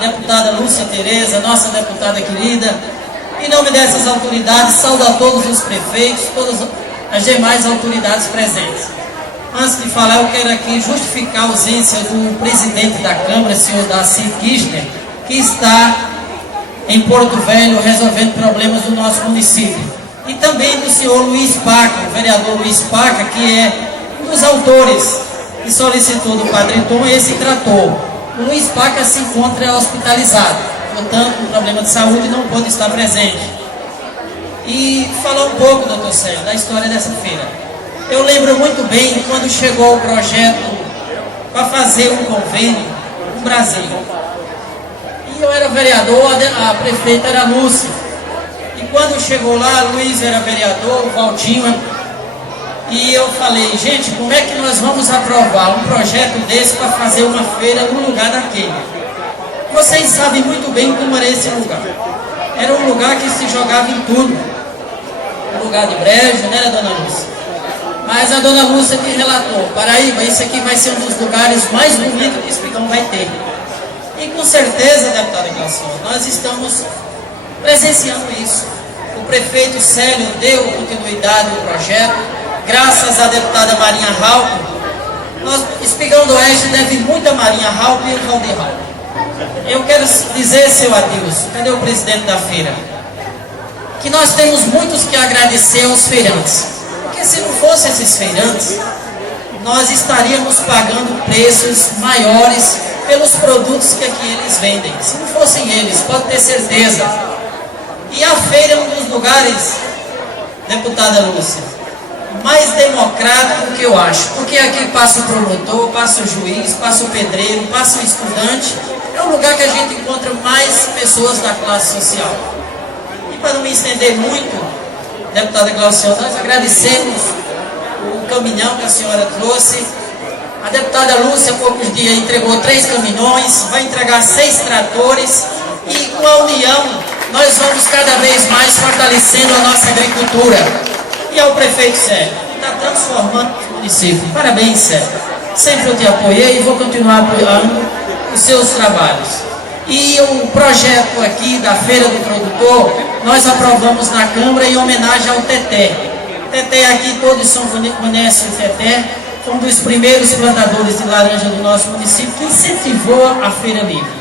deputada Lúcia Tereza, nossa deputada querida. Em nome dessas autoridades, saúdo a todos os prefeitos, todas as demais autoridades presentes. Antes de falar, eu quero aqui justificar a ausência do presidente da Câmara, senhor Darcy Kirchner, que está em Porto Velho resolvendo problemas do nosso município. E também do senhor Luiz Paca, o vereador Luiz Paca, que é um dos autores que solicitou do Padre Tom esse trator. O Luiz Paca se encontra hospitalizado, portanto, com problema de saúde, não pôde estar presente. E falar um pouco, doutor Sérgio, da história dessa feira. Eu lembro muito bem quando chegou o projeto para fazer um convênio no Brasil. E eu era vereador, a prefeita era Lúcia. E quando chegou lá, Luiz era vereador, o Valtinho. E eu falei, gente, como é que nós vamos aprovar um projeto desse para fazer uma feira no lugar daquele? Vocês sabem muito bem como era esse lugar. Era um lugar que se jogava em tudo. Um lugar de brejo, né, dona Lúcia? Mas a dona Lúcia me relatou, Paraíba, esse aqui vai ser um dos lugares mais bonitos que Espigão vai ter. E com certeza, deputada Glaucione, nós estamos presenciando isso. O prefeito Célio deu continuidade ao projeto, graças à deputada Marinha Rauco. Espigão do Oeste deve muito a Marinha Rauco e o Valdir Rauco. Eu quero dizer, seu Adilson, cadê o presidente da feira? Que nós temos muitos que agradecer aos feirantes. Porque se não fossem esses feirantes, nós estaríamos pagando preços maiores pelos produtos que aqui eles vendem. Se não fossem eles, pode ter certeza. E a feira é um dos lugares, deputada Lúcia, mais democrático que eu acho. Porque aqui passa o promotor, passa o juiz, passa o pedreiro, passa o estudante. É um lugar que a gente encontra mais pessoas da classe social. E para não me estender muito, deputada Glaucione, nós agradecemos o caminhão que a senhora trouxe. A deputada Lúcia, há poucos dias, entregou 3 caminhões, vai entregar 6 tratores. E com a união, nós vamos cada vez mais fortalecendo a nossa agricultura. E ao prefeito Sérgio, que está transformando o município. Parabéns, Sérgio. Sempre eu te apoiei e vou continuar apoiando os seus trabalhos. E o projeto aqui da Feira do Produtor, nós aprovamos na Câmara em homenagem ao Teté. Teté aqui, todos conhecem o Teté, foi um dos primeiros plantadores de laranja do nosso município que incentivou a Feira Livre.